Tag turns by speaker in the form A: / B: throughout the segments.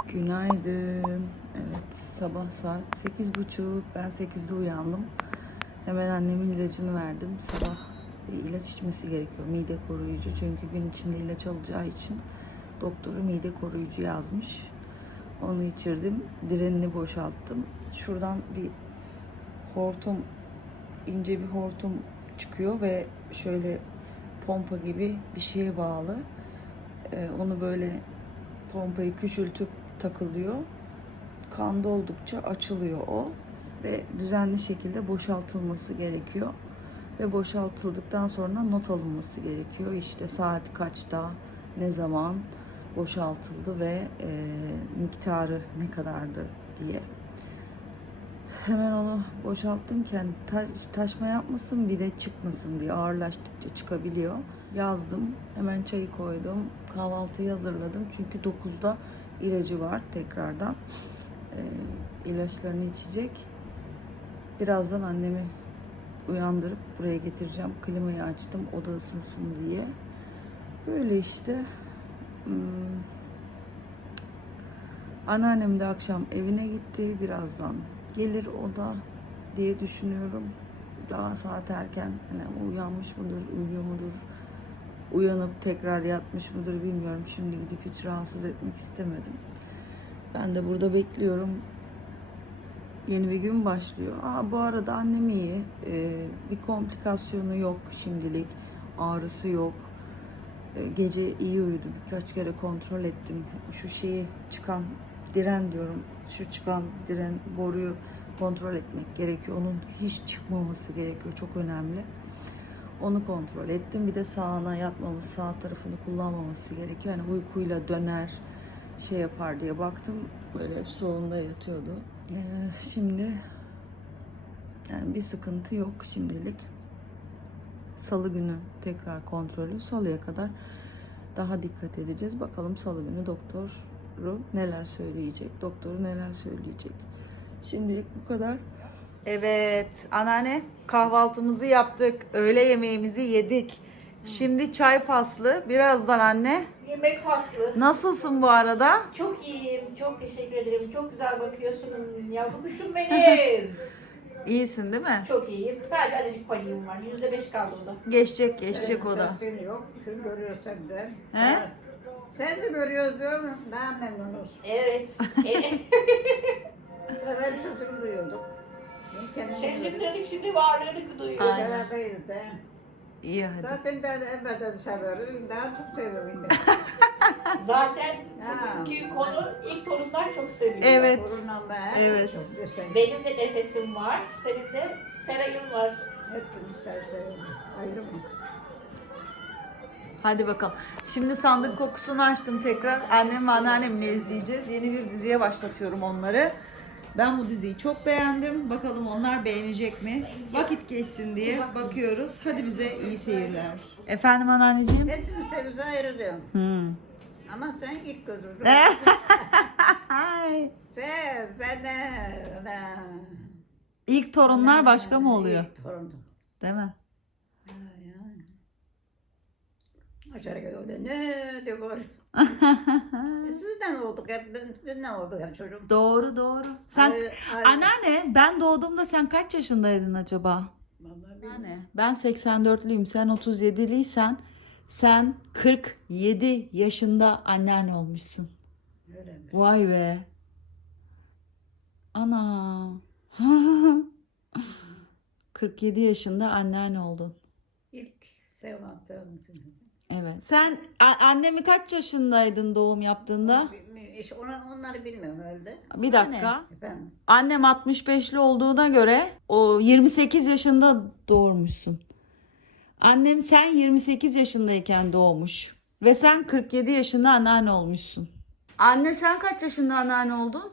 A: Günaydın. Evet, sabah saat 8.30. Ben 8'de uyandım. Hemen annemin ilacını verdim. Sabah bir ilaç içmesi gerekiyor. Mide koruyucu. Çünkü gün içinde ilaç alacağı için doktoru mide koruyucu yazmış. Onu içirdim. Direnini boşalttım. Şuradan bir hortum, ince bir hortum çıkıyor ve şöyle pompa gibi bir şeye bağlı. Onu böyle pompayı küçültüp takılıyor. Kan doldukça açılıyor o ve düzenli şekilde boşaltılması gerekiyor. Ve boşaltıldıktan sonra not alınması gerekiyor. İşte saat kaçta, ne zaman boşaltıldı ve miktarı ne kadardı diye. Hemen onu boşalttımken taşma yapmasın, bir de çıkmasın diye, ağırlaştıkça çıkabiliyor. Yazdım. Hemen çayı koydum. Kahvaltıyı hazırladım. Çünkü 9'da ilacı var tekrardan. İlaçlarını içecek. Birazdan annemi uyandırıp buraya getireceğim. Klimayı açtım oda ısınsın diye. Böyle işte. Anneannem de akşam evine gitti. Birazdan gelir o da diye düşünüyorum. Daha saat erken. Hani uyanmış mıdır, uyuyor mudur? Uyanıp tekrar yatmış mıdır bilmiyorum. Şimdi gidip hiç rahatsız etmek istemedim. Ben de burada bekliyorum. Yeni bir gün başlıyor. Bu arada annem iyi. Bir komplikasyonu yok şimdilik. Ağrısı yok. Gece iyi uyudu. Birkaç kere kontrol ettim. Şu şeyi çıkan diren diyorum. Şu çıkan diren boruyu kontrol etmek gerekiyor. Onun hiç çıkmaması gerekiyor. Çok önemli. Onu kontrol ettim. Bir de sağına yatmaması, sağ tarafını kullanmaması gerekiyor. Yani uykuyla döner, şey yapar diye baktım. Böyle hep solunda yatıyordu. Şimdi yani bir sıkıntı yok şimdilik. Salı günü tekrar kontrolü. Salıya kadar daha dikkat edeceğiz. Bakalım salı günü doktoru neler söyleyecek. Doktoru neler söyleyecek. Şimdilik bu kadar. Evet anneanne, kahvaltımızı yaptık. Öğle yemeğimizi yedik. Şimdi çay faslı. Birazdan anne.
B: Yemek faslı.
A: Nasılsın bu arada?
B: Çok iyiyim. Çok teşekkür ederim. Çok güzel bakıyorsun yavru kuşum benim.
A: İyisin değil mi?
B: Çok iyiyim. Sadece azıcık paniğim var. %5 kaldı o da.
A: Geçecek o da.
C: Seni yok, sen görüyorsan da.
A: He?
C: Sen de görüyorsun, daha memnunuz.
B: Evet.
C: Evvel çocuğu duyuyorduk.
B: Sesini dedik, şimdi varlığını duyuyoruz.
A: Aynen.
C: Beraberiz de.
A: İyi hadi.
C: Zaten ben evvelden severim, daha çok seviyorum.
B: Zaten
C: Ha.
B: bugünkü konu ilk torunlar çok seviyor.
A: Evet.
C: Torunum ben.
A: Evet.
C: Çok desem.
B: Benim de nefesim var. Senin de Seray'ın var.
C: Hepimiz seviyorum. Ayrı mı?
A: Hadi bakalım. Şimdi sandık kokusunu açtım tekrar. Annem ve anneannemle izleyeceğiz. Yeni bir diziye başlatıyorum onları. Ben bu diziyi çok beğendim. Bakalım onlar beğenecek mi? Vakit geçsin diye bakıyoruz. Hadi bize iyi seyirler. Efendim anneanneciğim?
C: Hepsini seviyoruz, ayrılıyorum. Ama sen ilk görürsün. sen de.
A: İlk torunlar başka mı oluyor?
C: İlk torundum.
A: Değil mi?
C: Aşağı kadar öyle ne diyor. Sizden olduk hep, bizden olduk hep çocuğum.
A: Doğru. Sen
C: Ay.
A: anneanne, ben doğduğumda sen kaç yaşındaydın acaba?
C: Vallahi bilmiyorum.
A: Anne, ben 84'lüyüm. Sen 37'liysen sen 47 yaşında anneanne olmuşsun.
C: Öyle mi?
A: Vay be. Ana. 47 yaşında anneanne oldun.
C: İlk sevmem seni.
A: Evet. Sen annemi kaç yaşındaydın doğum yaptığında?
C: İşte onları bilmiyorum öyle.
A: Bir dakika.
C: Efendim.
A: Annem 65'li olduğuna göre o 28 yaşında doğurmuşsun. Annem sen 28 yaşındayken doğmuş. Ve sen 47 yaşında anneanne olmuşsun. Anne sen kaç yaşında anneanne oldun?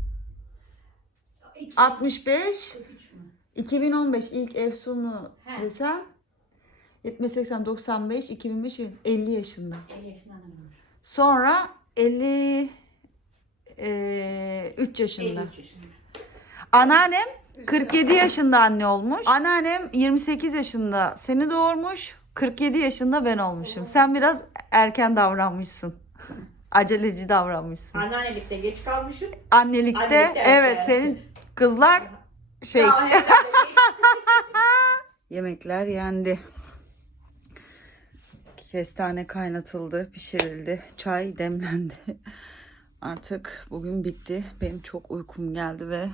A: 65. 2015 ilk Efsun'u desem 70, 80, 95, 2005, 50 yaşında.
B: 50 yaşından olmuş.
A: Sonra 53 yaşında.
B: 53 yaşında.
A: Anneannem 47 yaşında anne olmuş. Anneannem 28 yaşında seni doğurmuş. 47 yaşında ben olmuşum. Sen biraz erken davranmışsın. Aceleci davranmışsın.
B: Anneannelikte geç kalmışım.
A: Annelikte,
B: Annelikte,
A: evet,
B: evet.
A: senin kızlar şey.
B: Daha evvelden geç.
A: Yemekler yendi. Kestane kaynatıldı, pişirildi. Çay demlendi. Artık bugün bitti. Benim çok uykum geldi ve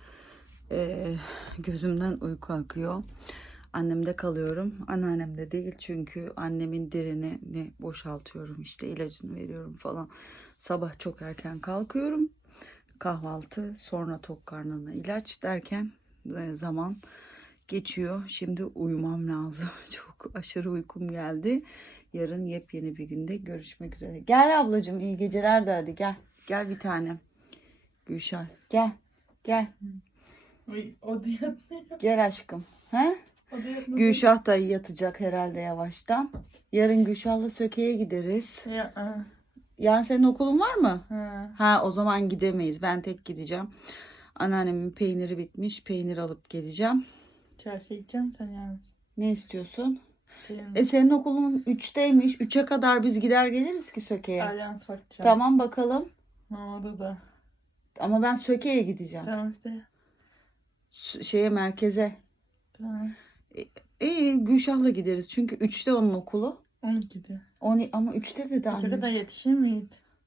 A: gözümden uyku akıyor. Annemde kalıyorum. Anneannemde değil çünkü annemin direnini boşaltıyorum. İşte ilacını veriyorum falan. Sabah çok erken kalkıyorum. Kahvaltı, sonra tok karnına ilaç derken zaman geçiyor. Şimdi uyumam lazım. Çok aşırı uykum geldi. Yarın yepyeni bir günde görüşmek üzere. Gel ablacığım, iyi geceler de hadi gel. Gel bir tanem. Gülşah gel. Gel.
D: Odaya
A: Gel aşkım. He?
D: yatmadım.
A: Gülşah da yatacak herhalde yavaştan. Yarın Gülşah'la Söke'ye gideriz.
D: Ya.
A: Yarın senin okulun var mı?
D: Ha.
A: Ha, o zaman gidemeyiz. Ben tek gideceğim. Anneannemin peyniri bitmiş. Peynir alıp geleceğim.
D: Çarşıya gideceğim sen yani.
A: Ne istiyorsun?
D: Senin
A: Senin okulun 3'teymiş. 3'e kadar biz gider geliriz ki Söke'ye.
D: Alyans bakacağım.
A: Tamam bakalım.
D: Orada da.
A: Ama ben Söke'ye gideceğim.
D: Tamam işte.
A: Şeye, merkeze.
D: Tamam.
A: Gülşah'la gideriz. Çünkü 3'te onun okulu.
D: 12'de.
A: Ama 3'te dedi
D: Kaça kadar
A: annem.
D: yetişir miyiz?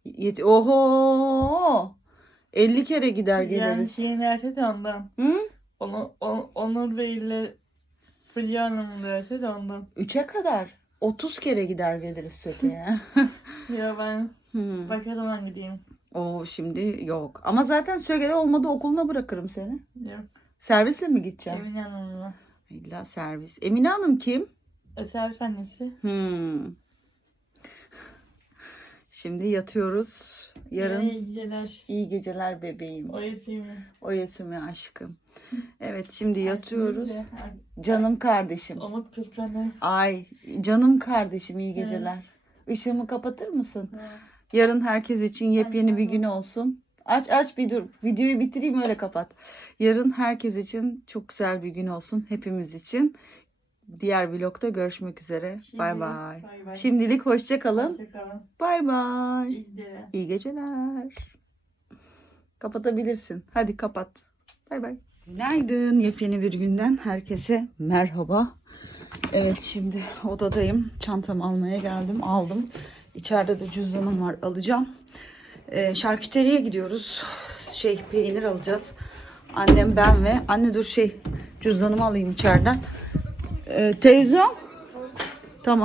A: Oho! 50 kere gider
D: Yani
A: geliriz.
D: şeylerse de ondan.
A: Hı?
D: Onur Bey ile Fulya Hanım'ın derse de ondan.
A: 3'e kadar 30 kere gider geliriz Söke'ye.
D: Ya ben
A: Hmm.
D: başka zaman gideyim.
A: O şimdi yok. Ama zaten Söke'de olmadı, okuluna bırakırım seni.
D: Yok.
A: Servisle mi gideceğim?
D: Emine Hanım'la.
A: İlla servis. Emine Hanım kim?
D: Servis annesi.
A: Şimdi yatıyoruz. Yarın
D: İyi geceler.
A: iyi geceler bebeğim.
D: O yesimi.
A: Oyesumi aşkım. Evet, şimdi yatıyoruz.
D: Ay,
A: Canım kardeşim.
D: Umut kıskanır.
A: Ay canım kardeşim, iyi geceler. Işığımı kapatır mısın? Yarın herkes için yepyeni bir gün olsun. Aç bir dur. Videoyu bitireyim öyle kapat. Yarın herkes için çok güzel bir gün olsun. Hepimiz için. Diğer vlogda görüşmek üzere. Bay bay.
D: Bay bay.
A: Şimdilik hoşça kalın.
D: Hoşçakalın.
A: Bay bay.
D: İyi geceler.
A: İyi geceler. Kapatabilirsin. Hadi kapat. Bay bay. Günaydın. Yepyeni bir günden herkese merhaba. Evet, şimdi odadayım. Çantamı almaya geldim. Aldım. İçeride de cüzdanım var. Alacağım. Şarküteriye gidiyoruz. Peynir alacağız. Annem, ben ve anne dur cüzdanımı alayım içeriden. Televizyon. Tamam.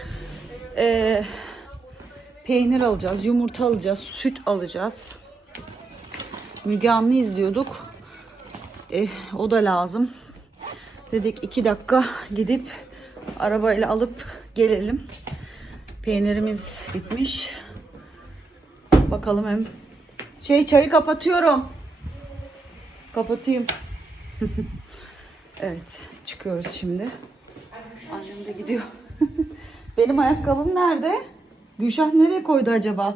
A: Peynir alacağız. Yumurta alacağız. Süt alacağız. Müge Anlı izliyorduk. O da lazım. Dedik 2 dakika gidip arabayla alıp gelelim. Peynirimiz bitmiş. Bakalım hem. Çayı kapatıyorum. Kapatayım. Evet, çıkıyoruz şimdi. Annem de gidiyor. Benim ayakkabım nerede? Gülşah nereye koydu acaba?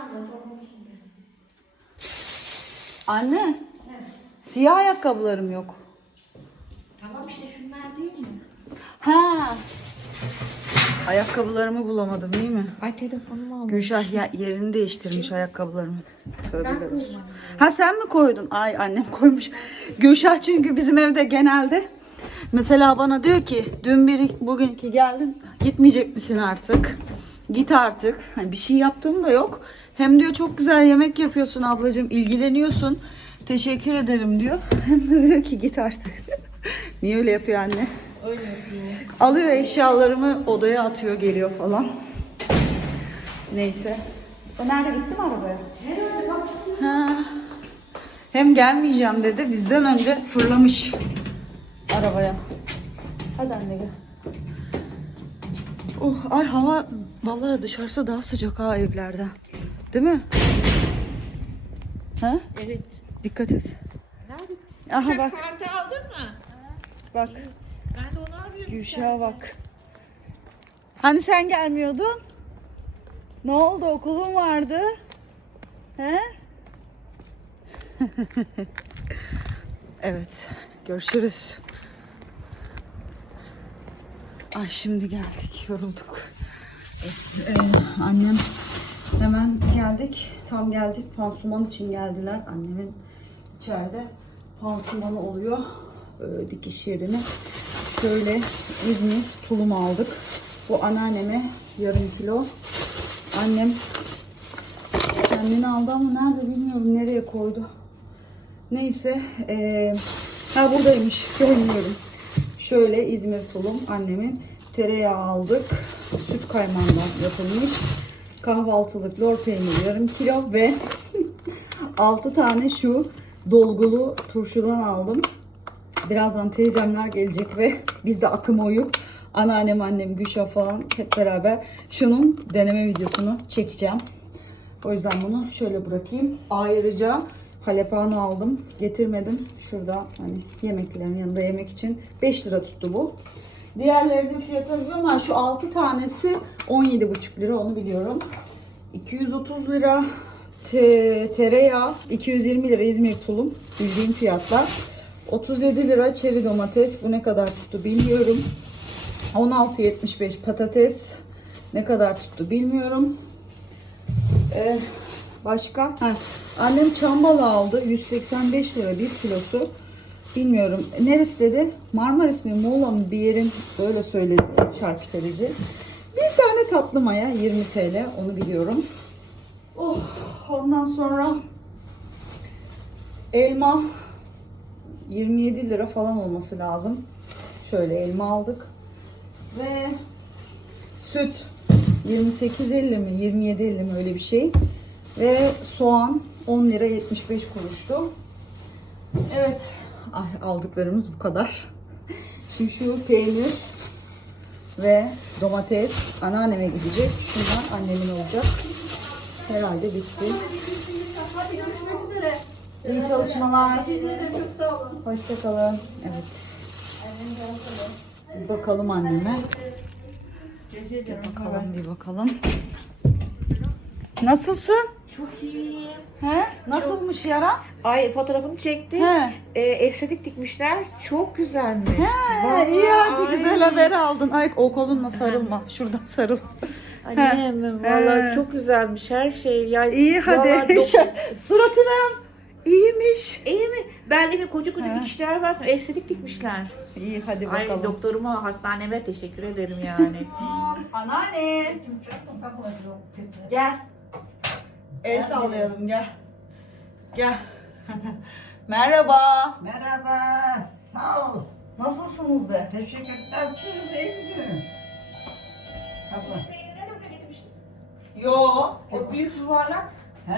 A: Anne. Siyah ayakkabılarım yok.
B: Tamam işte şunlar değil mi?
A: Ha. Ayakkabılarımı bulamadım, değil mi?
B: Ay telefonumu aldım.
A: Gülşah yerini değiştirmiş ayakkabılarımı. Tövbeler olsun. Ha, sen mi koydun? Ay, annem koymuş. Gülşah çünkü bizim evde genelde mesela bana diyor ki dün bugün 2 geldin, gitmeyecek misin artık? Git artık. Hani bir şey yaptığım da yok. Hem diyor çok güzel yemek yapıyorsun ablacığım, ilgileniyorsun. Teşekkür ederim diyor. Hem de diyor ki git artık. Niye öyle yapıyor anne?
B: Öyle yapıyor.
A: Alıyor eşyalarımı, odaya atıyor, geliyor falan. Neyse. O nerede, gitti mi arabaya?
B: Herhalde bak.
A: Ha. Hem gelmeyeceğim dedi, bizden önce fırlamış arabaya. Hadi anne gel. Ay hava vallahi dışarısı daha sıcak ha evlerden. Değil mi? Ha?
B: Evet.
A: Dikkat et.
B: Nerede?
A: Aha bak.
B: Kartı aldın mı?
A: Bak.
B: Ben de onu arıyorum.
A: Gülşah'a bak. Hani sen gelmiyordun? Ne oldu, okulun vardı? He? Evet, görüşürüz. Ay şimdi geldik, yorulduk. Evet, annem hemen geldik. Tam geldik. Pansuman için geldiler. Annemin içeride pansumanı oluyor. Dikiş yerini. Şöyle İzmir tulum aldık. Bu anneanneme yarım kilo. Annem kendini aldı ama nerede bilmiyorum. Nereye koydu. Neyse. Ha buradaymış. Görmüyorum. Şöyle İzmir tulum annemin. Tereyağı aldık. Süt kaymağından yapılmış. Kahvaltılık lor peyniri yarım kilo ve 6 tane şu dolgulu turşudan aldım. Birazdan teyzemler gelecek ve biz de akıma uyup anneannem, annem, Gülşah falan hep beraber şunun deneme videosunu çekeceğim. O yüzden bunu şöyle bırakayım. Ayrıca halepano aldım. Getirmedim. Şurada hani yemeklerin yanında yemek için 5 lira tuttu bu. Diğerlerinin fiyatını bilmiyorum ama şu 6 tanesi 17,5 lira, onu biliyorum. 230 lira tereyağı, 220 lira İzmir tulum, bildiğim fiyatlar. 37 lira çeri domates, bu ne kadar tuttu bilmiyorum. 16,75 patates, ne kadar tuttu bilmiyorum. Başka? Annem çam balı aldı, 185 lira 1 kilosu. Bilmiyorum. Neresi dedi? Marmaris mi? Muğla mı? Bir yerin öyle söyledi şarküterici. Bir tane tatlı maya 20 TL. Onu biliyorum. Oh, ondan sonra elma 27 lira falan olması lazım. Şöyle elma aldık. Ve süt 28,50 mi? 27,50 mi? Öyle bir şey. Ve soğan 10 lira 75 kuruştu. Evet. Ay, aldıklarımız bu kadar. Şimdi şu peynir ve domates anneanneme gidecek. Şunlar annemin olacak. Herhalde bitti.
B: Hadi görüşmek üzere.
A: İyi çalışmalar.
B: Teşekkür ederim. Çok sağ olun.
A: Hoşçakalın. Evet. Bir bakalım anneme. Bir bakalım. Nasılsın?
B: Çok iyi.
A: He? Nasılmış yaran?
B: Ay fotoğrafını çekti.
A: He.
B: Estetik dikmişler. Çok güzelmiş.
A: He, iyi hadi güzel haber aldın. Ay o kolunla sarılma. Şuradan sarıl.
B: Annem vallahi çok güzelmiş her şey. Yani
A: İyi hadi. Suratına yaz. İyiymiş.
B: İyi mi? Bende bir koca
A: He.
B: dikişler var. Estetik dikmişler.
A: İyi hadi
B: Ay
A: bakalım.
B: doktoruma, hastaneme teşekkür ederim yani.
A: Anneanne. Gel. El sallayalım gel. Gel. Merhaba.
C: Merhaba. Sağ ol.
A: Nasılsınız de?
C: Teşekkürler. Siz de iyi misiniz? Abla.
A: Yo.
B: O büyük yuvarlak.
C: He?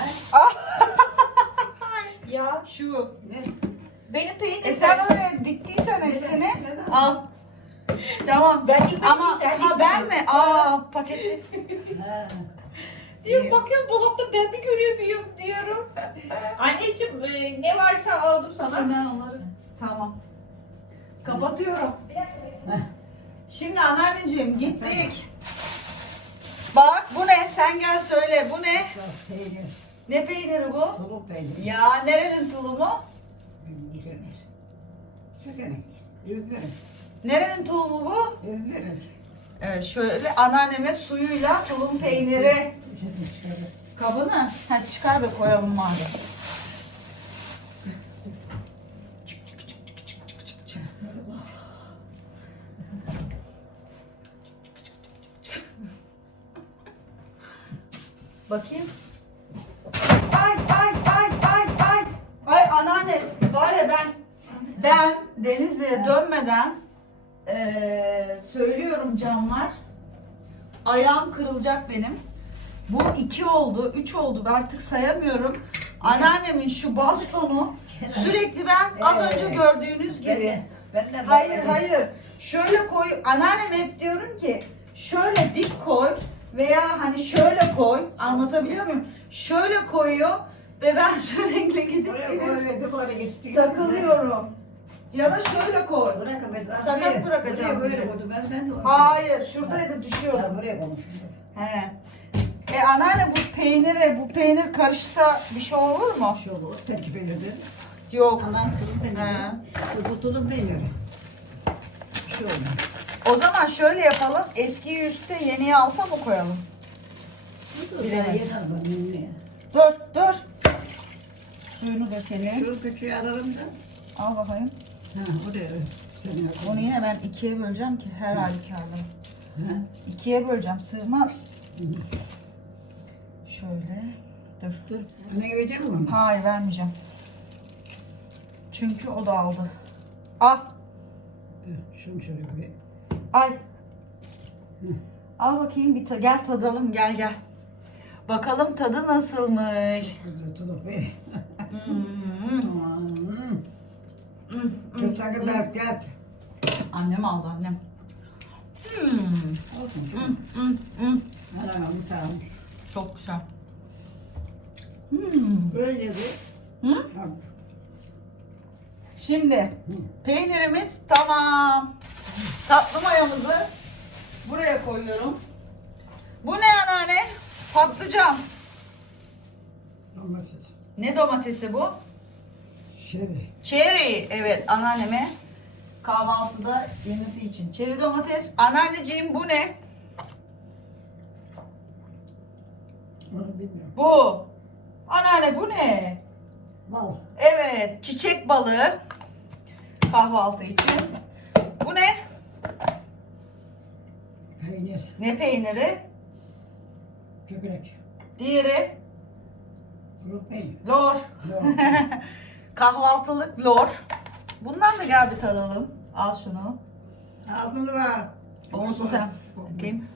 B: Ya
A: Şu.
C: Ne?
B: benim peynirim.
A: Sen öyle diktiysen hepsini al. Tamam.
B: Ben dikmedim,
A: Ama
B: sen
A: ben
B: diktin.
A: mi? Aa paketli.
C: He.
B: Diyorum bakıyorum dolapta ben mi görüyor muyum diyorum. Anneciğim ne varsa aldım sana.
C: Hemen onları.
A: Tamam. Kapatıyorum. Şimdi anneanneciğim gittik. Bak bu ne? Sen gel söyle. Bu ne?
C: Peynir.
A: Ne peyniri bu?
C: Tulum peynir.
A: Ya nerenin tulumu?
C: İzmir. İzmir. İzmir.
A: Nerenin tulumu bu?
C: İzmir.
A: Evet şöyle anneanneme suyuyla tulum peyniri kabını. Hadi çıkar da koyalım madem. Bakayım. Ay ay ay ay ay. Ay anneanne var ya ben Denizli'ye dönmeden söylüyorum canlar. Ayağım kırılacak benim. Bu 2 oldu, 3 oldu. Ben artık sayamıyorum. Anneannemin şu bastonu sürekli ben az önce gördüğünüz gibi. Hayır. Şöyle koy. Anneanneme hep diyorum ki şöyle dik koy veya hani şöyle koy. Anlatabiliyor muyum? Şöyle koyuyor ve ben sürekli gidip takılıyorum. Ya da şöyle koy. Sakat bırakacağım bizi. Hayır, şuradaydı düşüyordu.
C: Buraya konuş.
A: He. Anneanne bu peynir karışsa bir şey olur mu?
C: Şu olur. Tek peynirdir.
A: Yok.
C: Anan tulum
A: He.
C: peyniri. Bu tulum peyniri. Şu olur.
A: O zaman şöyle yapalım. Eskiyi üstte, yeniyi alta mı koyalım? Bilemedim. Dur. Suyunu dökelim.
C: Şu küçüğü alırım da.
A: Al bakayım.
C: Ha, o da seni
A: Onu yine ben ikiye böleceğim ki her halükarda.
C: Ha.
A: İkiye böleceğim, sığmaz. Şöyle. Dur.
C: Ne verecek mi?
A: Hayır, vermeyeceğim. Çünkü o da aldı. Al.
C: Şunu şöyle bir.
A: Ay. Al bakayım bir gel tadalım, gel. Bakalım tadı nasılmış.
C: Kızı tutup ver.
A: Hmm.
C: Tutsak berk gel.
A: Annem aldı, annem.
C: Olsun. Anam bir tane.
A: Çok güzel.
C: Böyle bir.
A: Hı? Şimdi peynirimiz tamam. Tatlı mayamızı buraya koyuyorum. Bu ne anneanne? Patlıcan.
C: Domates.
A: Ne domatesi bu?
C: Şöyle.
A: Cherry. Evet, anneanneme kahvaltıda yemesi için. Cherry domates. Anneanneciğim bu ne?
C: Onu bilmiyorum.
A: Bu. Anneanne bu ne?
C: Bal.
A: Evet, çiçek balığı. Kahvaltı için. Bu ne?
C: Peynir.
A: Ne peyniri?
C: Çökelek.
A: Diğeri
C: Kuru peynir.
A: lor.
C: Yok.
A: Kahvaltılık lor. Bundan da gel bir tadalım. Al şunu.
C: Altını var.
A: Olsun sen. Bakayım.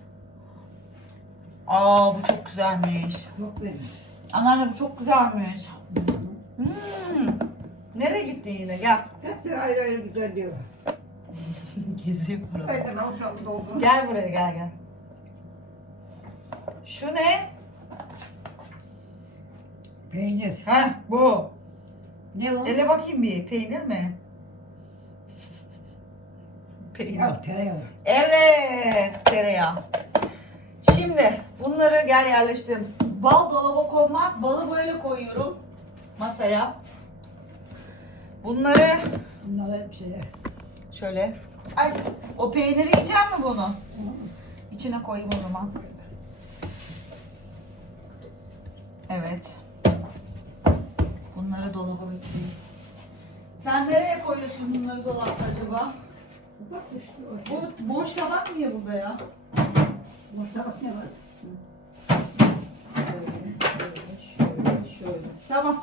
A: Aa, bu çok güzelmiş.
C: Yok benim.
A: Anneanne bu çok güzelmiş. Nereye gitti yine? Gel.
C: Hep de ayrı ayrı güzel diyor.
A: Geziyor burada.
C: Haydi ne olacak doldu.
A: Gel buraya, gel. Şu ne?
C: Peynir.
A: Heh, bu.
C: Ne o?
A: Ele bakayım bir. Peynir mi? Peynir.
C: Ya tereyağı.
A: Evet, tereyağı. Şimdi bunları gel yerleştirelim. Bal dolaba konmaz. Balı böyle koyuyorum masaya. Bunları
C: Bunlar hep şeyler.
A: şöyle. Ay, o peyniri yiyecek mi bunu? İçine koyayım o zaman. Evet. Bunları dolaba koyayım. Sen nereye koyuyorsun bunları dolapta acaba?
C: Bak işte o.
A: Bu boş tabak niye burada ya?
C: Boşta bak ne var?
A: Şöyle. Tamam.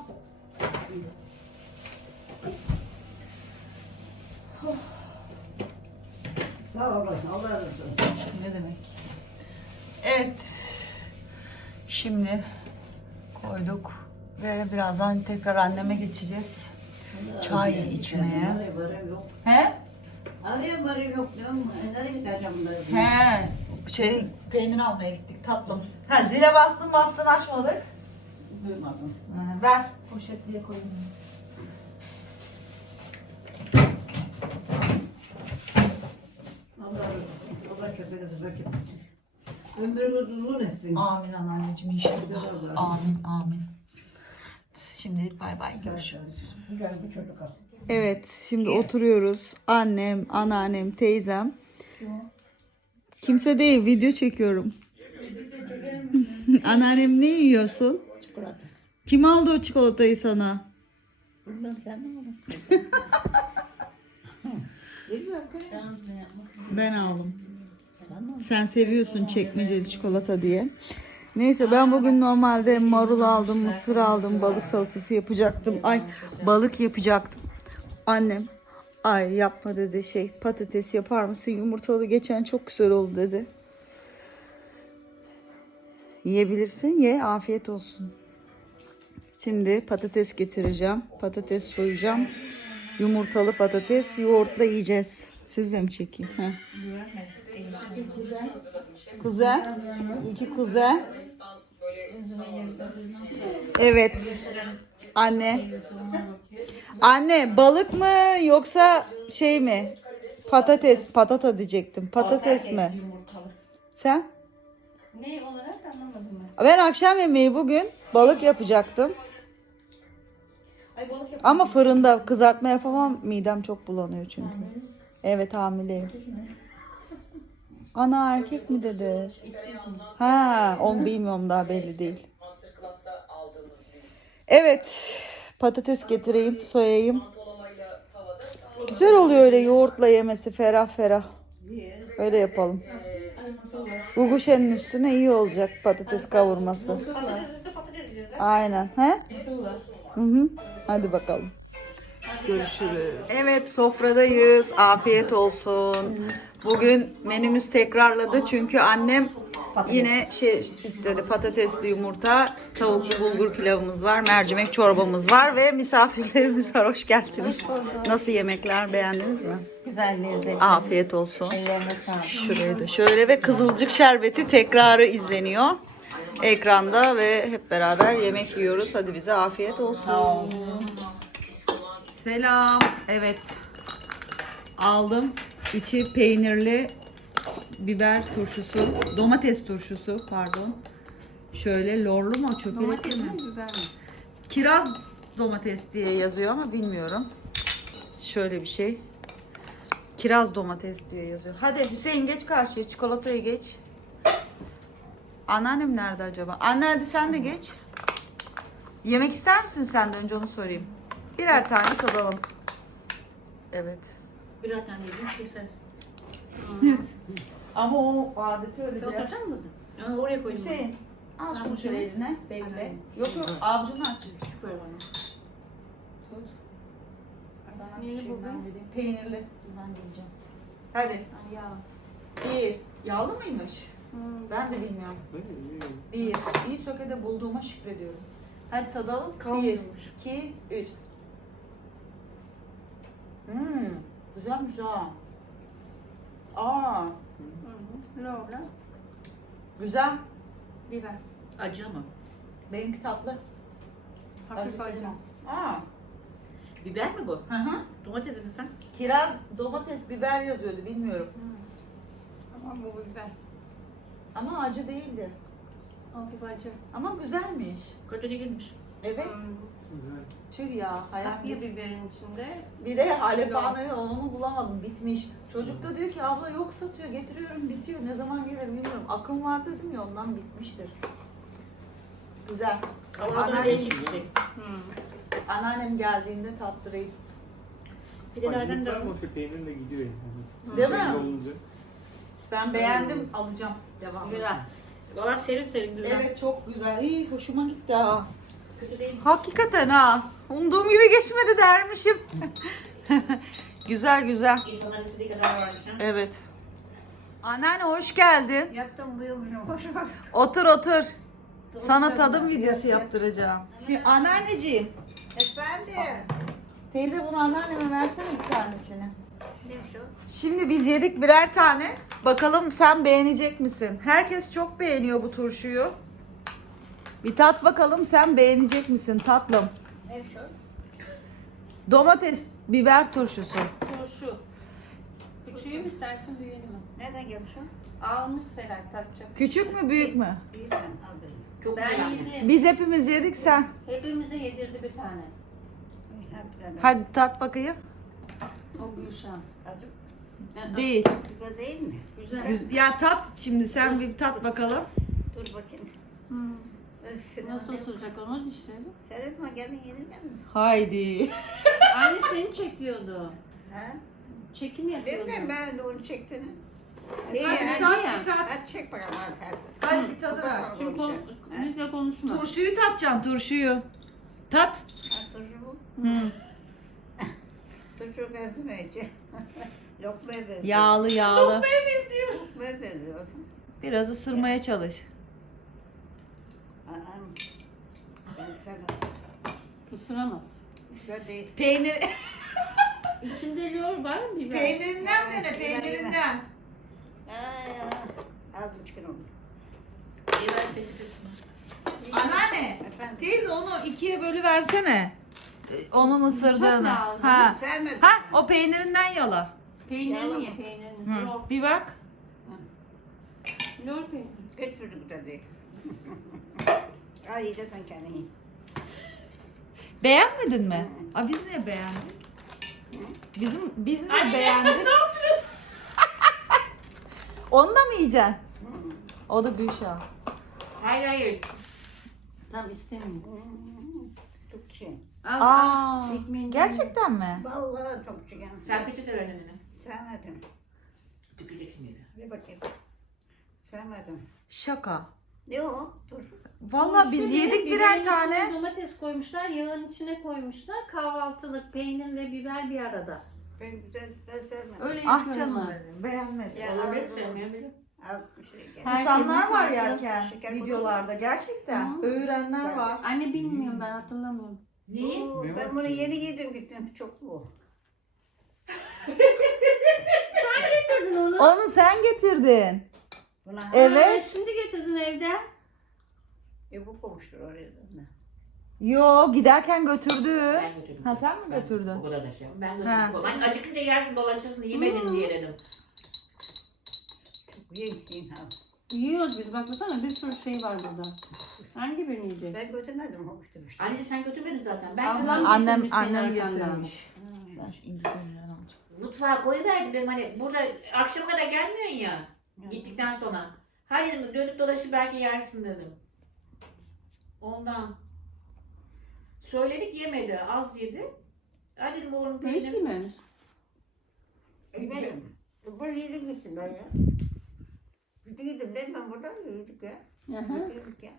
C: Sağ olasın. Allah razı olsun.
A: Ne demek? Evet. Şimdi koyduk ve birazdan tekrar anneme geçeceğiz. Çay içmeye.
C: Araya varım yok.
A: He?
C: Araya varım yok diyorum. Nereye gideceğim bunları?
A: He. Peynir almaya gittik tatlım. Ha, zile bastın açmadık.
C: Duymadım.
A: Ha, ver poşetliye koyayım.
C: Allah razı olsun. Allah kötülüğünüzü dökülmesin. Ömrümüz uzun etsin.
A: Amin anneanneciğim inşallah.
C: Güzel oldu.
A: Amin. Şimdilik bay bay, görüşürüz.
C: Güzel bir çocuk al.
A: Evet, şimdi oturuyoruz. Annem, anneannem, teyzem. Kimse değil, video çekiyorum. Anneannem ne yiyorsun?
C: Çikolata.
A: Kim aldı o çikolatayı sana?
C: Bilmem sen ne aldın? Bilmiyorum kız.
A: Ben aldım.
C: Tamam.
A: Sen seviyorsun çekmeceli çikolata diye. Neyse ben bugün normalde marul aldım, mısır aldım, balık salatası yapacaktım. Ay, balık yapacaktım. Annem ay yapma dedi, patates yapar mısın, yumurtalı geçen çok güzel oldu dedi. Yiyebilirsin, ye, afiyet olsun. Şimdi patates getireceğim, patates soyacağım. Yumurtalı patates yoğurtla yiyeceğiz. Siz de mi çekeyim? Heh. Kuzen. İki kuzen. Evet. Anne. Anne balık mı yoksa şey mi? Patates. Patata diyecektim. Patates mi? Sen?
C: Ne olarak anlamadım
A: Ben akşam yemeği bugün balık yapacaktım. Ama fırında kızartma yapamam. Midem çok bulanıyor çünkü. Evet, hamileyim. Ana erkek mi dedi? Ha, onu bilmiyorum, daha belli değil. Evet, patates getireyim, soyayım. Güzel oluyor öyle yoğurtla yemesi, ferah ferah. Öyle yapalım. Guguşenin üstüne iyi olacak patates kavurması. Aynen. He? Hı hı. Hadi bakalım. Görüşürüz. Evet, sofradayız. Afiyet olsun. Bugün menümüz tekrarladı çünkü annem yine istedi, patatesli yumurta, tavuklu bulgur pilavımız var, mercimek çorbamız var ve misafirlerimiz var. Hoş geldiniz. Nasıl yemekler, beğendiniz mi?
E: Güzel lezzet.
A: Afiyet olsun.
E: Ellerine sağlık.
A: Şurayı da şöyle ve Kızılcık Şerbeti tekrarı izleniyor ekranda ve hep beraber yemek yiyoruz. Hadi bize afiyet olsun. Selam. Evet. Aldım. İçi peynirli biber turşusu, domates turşusu pardon. Şöyle lorlu mu, çökelekli mi?
E: Biber mi?
A: Kiraz domates diye yazıyor ama bilmiyorum. Şöyle bir şey. Kiraz domates diye yazıyor. Hadi Hüseyin geç karşıya, çikolatayı geç. Anneannem nerede acaba? Anne hadi sen de geç. Yemek ister misin sen de, önce onu sorayım. Birer tane tadalım. Evet.
E: Birer tane yedim, keser.
A: Ama o adeti öyle
E: Sen
A: biraz.
E: oturacak mısın? Ama oraya koydum.
A: Hüseyin al şunu
E: Tamam.
A: şöyle eline. Bekle.
E: Tamam.
A: Yok yok, avucunu aç.
E: Şu koy bana.
A: Tut. Sana
E: Neyli bu
A: küçüğünden
E: be?
A: vereyim. Peynirli. Ben diyeceğim. Hadi.
E: Ay ya.
A: Bir. Yağlı mıymış? Ben de bilmiyorum. Bir. İyi sökede bulduğuma şükrediyorum. Hadi tadalım. Bir,
E: Kavrulmuş.
A: 2, 3. Güzelmiş ha. Aa,
E: Lorla.
A: güzel.
E: Biber.
C: Acı mı?
A: Benimki tatlı.
E: Hafif acı.
A: Aa.
C: Biber mi bu?
A: Hı hı.
C: Domates mi sen?
A: Kiraz, domates, biber yazıyordu, bilmiyorum.
E: Ama bu biber.
A: Ama acı değildi.
E: Hafif acı.
A: Ama güzelmiş.
C: Kötü değilmiş.
A: Evet. Tüh ya, hayal.
E: Kapya biberin içinde.
A: Bir de halepane onu bulamadım, bitmiş. Çocuk da diyor ki abla yok satıyor, getiriyorum bitiyor. Ne zaman gelir bilmiyorum. Akım var dedim ya, ondan bitmiştir. Güzel.
C: Ama değişik bir şey.
A: Anneannem geldiğinde tattırayım.
C: Pidelerden de
F: Acılıklar ama şu peynirle gidiyor yani.
A: Değil mi?
F: Peynir olunca.
A: Ben beğendim, alacağım. Devam.
E: Güzel.
C: Valla serin serin güzel.
A: Evet, çok güzel. İyi, hoşuma gitti ha.
C: Kötü değil.
A: Hakikaten ha. Umduğum gibi geçmedi dermişim. Güzel güzel.
C: İnsanlar istediği kadar var işte.
A: Evet. Anneanne hoş geldin.
C: Yattım uyumuşum. Hoşuma.
A: Otur otur. Sana tadım videosu yaptıracağım. Şimdi anneanneciğim.
C: Efendim.
A: Teyze bunu anneanneme versene bir tanesini.
C: Neymiş o?
A: Şimdi biz yedik birer tane. Bakalım sen beğenecek misin? Herkes çok beğeniyor bu turşuyu. Bir tat bakalım, sen beğenecek misin tatlım?
C: Neymiş o?
A: Domates, biber turşusu.
E: Turşu. Küçüğü mü istersin, büyüğünü mü?
C: Nereden gelmiş o?
E: Almış Selay, tatacak.
A: Küçük mü büyük mü?
C: İyi ben aldım. Çok
E: Ben
C: güzel.
E: yedim.
A: Biz hepimiz yedik, sen.
E: Hepimize yedirdi bir tane.
A: Hadi tat bakayım.
E: O Gülşen.
C: Acı.
A: Değil.
C: Güzel değil mi?
E: Güzel.
A: Ya tat şimdi, sen bir tat bakalım.
C: Dur bakayım. Öf,
E: Nasıl sıcak onu dişleri?
C: Seyretme gelin yenilmez mi?
A: Haydi.
E: Anne seni çekiyordu.
C: Ha?
E: Çekim yapıyordu.
C: Bilmem ben de onu çektiğini.
A: Hadi
C: İyi
A: bir
C: hadi.
A: tat,
E: ya.
A: bir tat.
C: Hadi çek bakalım hadi.
A: Hadi bir tadı ver.
E: Şimdi bizle konuşma.
A: Turşuyu tatacaksın, turşuyu. Tat.
C: Turşu bu.
A: Hı.
C: Turşu benzemeyecek. Lokmaya benziyor.
A: Yağlı yağlı.
C: Lokmaya benziyorsun.
A: Biraz ısırmaya çalış.
C: Ben sana
E: Isıramaz.
C: güzel değil.
A: Peynir,
E: İçinde lor var mı biber?
A: peynirinden dene, peynirinden.
C: Az buçuk oldu.
E: Biber peki.
A: Anneanne,
C: Efendim.
A: teyze onu ikiye bölüversene. Onun ısırdığını.
E: lazım.
A: Ha.
C: Sevmedim.
A: Ha, o peynirinden yala.
E: Peynirini ye, peynirini.
A: Hı.
E: Lor.
A: Bir bak.
E: Lor peyniri.
C: Hiç türlü güzel değil. Al iyi de sen kendin ye.
A: Beğenmedin mi? Aa, biz niye beğendik? Biz niye beğendik? Onu da mı yiyeceksin? O da Gülşah.
B: Hayır hayır.
E: Tam istemiyorum.
C: Çok şey.
E: Al,
A: Aa,
E: ekmeğini
A: gerçekten mi?
C: Vallahi çok şey.
B: Sen peçete ver önüne.
C: Sevmedim.
B: Tüküreceksin yere.
C: Bir bakayım. Sevmedim.
A: Şaka.
C: Ne o? Dur.
A: Vallahi biz
E: Turşu
A: yedik
E: değil,
A: birer
E: biberin
A: tane.
E: içine domates koymuşlar, yağın içine koymuşlar. Kahvaltılık peynirle biber bir arada.
C: Ben güzel sevmedim.
E: Öyle
A: Ah
E: yapıyorum
A: canım
E: ben.
A: benim. Beğenmedim.
C: Ya,
B: Olabilir sevmeyebilirim.
C: Al bir şey gel.
E: Herkesin
A: İnsanlar var
E: farklı.
A: yerken
C: Şeker
A: videolarda gerçekten. Öğrenler var.
E: Anne bilmiyorum ben hatırlamıyorum.
B: Niye?
C: Oo,
F: Ne
C: ben
F: var
C: bunu
F: ki?
C: yeni giydim gittim. Çok bu.
E: Getirdin onu.
A: Onu sen getirdin.
C: Buna
A: Evet.
E: Ha, şimdi getirdin evden.
C: Bu koymuştur oraya.
A: Yo giderken götürdü.
B: Ben götürdüm.
A: Ha, sen mi
B: Ben
A: götürdün?
B: O kadar da şey. Ben
A: Ha.
B: götürdüm. Ben acıkınca yersin dolaşırsın yemedin diye dedim.
C: Yiyin ha.
E: Yiyoruz biz bak baksana bir sürü şey var burada. Hangi birini yiyeceğiz?
C: Ben götürmedim o götürmüş.
B: Anneciğim sen götürmedin zaten. Ben
E: Ablam
B: götürdüm.
A: Annem
E: getirmiş senin
A: annem
E: arkandan.
A: getirmiş. Ben şu inci gönülden alacağım.
B: Mutfağa koyuverdi benim hani burada akşama kadar gelmiyorsun ya. Gittikten sonra. Hayır dedim dönüp dolaşıp belki yersin dedim. Ondan. Söyledik yemedi. Az yedi. Hadi dedim oğlum
E: Ne hiç
B: peynir.
E: yememiş.
C: Yedim. Bu yedim gittim ben ya. Bir de yedim değil mi? Ben burada yedik ya.
E: Hı hı.
C: Yedik ya.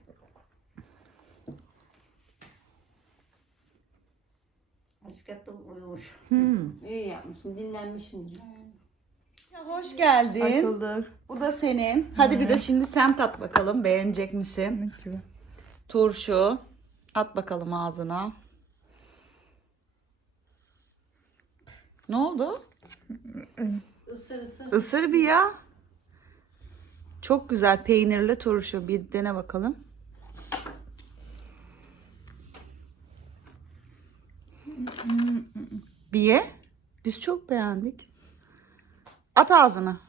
C: Açık yattım uyumuş.
E: İyi yapmışsın dinlenmişsin.
A: Hoş geldin.
D: Açıldı.
A: Bu da senin. Hadi bir de şimdi sen tat bakalım. Beğenecek misin?
D: Ne gibi?
A: Turşu. At bakalım ağzına. Ne oldu?
E: Isır ısır.
A: Isır bir ya. Çok güzel peynirli turşu. Bir dene bakalım. Bir ye. Biz çok beğendik. At ağzına.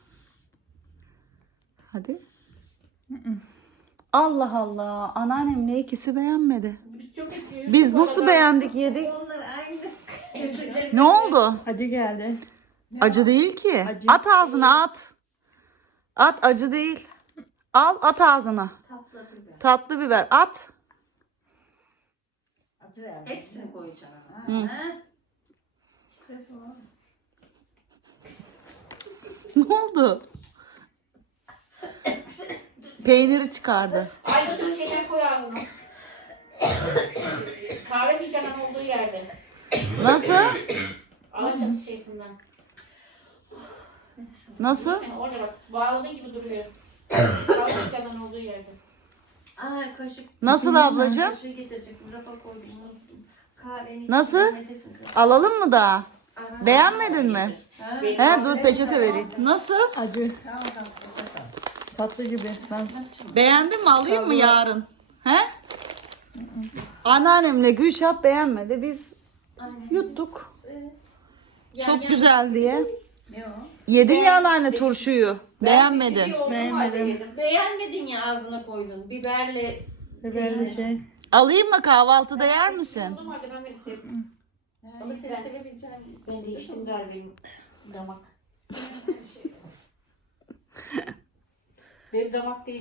A: Hadi. Allah Allah. Anneannem ne ikisi beğenmedi.
B: Biz çok etiyoruz.
A: Biz nasıl beğendik yedik?
E: Onlar aynı.
A: Ne oldu?
D: Acı geldi.
A: Acı değil ki.
D: Acı.
A: At ağzına at. At acı değil. Al at ağzına.
E: Tatlı biber.
A: Tatlı biber at.
C: Atıver.
E: Hepsini koyacağım.
A: Hı.
E: Ha? İşte bu.
A: Ne oldu? Peyniri çıkardı.
B: Ay dur şeyler koy ağzına. Kahve fincanın olduğu yerde.
A: Nasıl?
B: Alaçatı şeysinden.
A: Nasıl?
B: Yani orada bak bağladığın gibi duruyor. Kahve fincanın olduğu yerde.
E: Aa kaşık.
A: Nasıl ablacığım?
E: Kaşığı getirecek. Rafa koydum. unuttum. Kahvenin
A: Nasıl?
E: içine domatesin kırmızı.
A: Alalım mı daha?
E: Ara.
A: Beğenmedin mi?
E: Ha?
A: He dur peçete vereyim. Nasıl?
D: Acı. Tatlı gibi. Ben
A: Beğendin mi? Alayım mı yarın? He? Anneannemle Gülşah beğenmedi. Biz
E: Aynen.
A: yuttuk.
E: Evet.
A: Çok güzel diye.
C: Ne o?
A: Yedin ya anneanne turşuyu. Beğenmedin.
D: beğenmedim.
E: Beğenmedin ya ağzına koydun. Biberle
D: Biberli şey.
A: Alayım mı kahvaltıda yer misin?
B: Oğlum hadi ben beni sevdim.
E: ama seni sevebileceğim.
B: Ben de içtim galiba benim damak. Benim damak değil.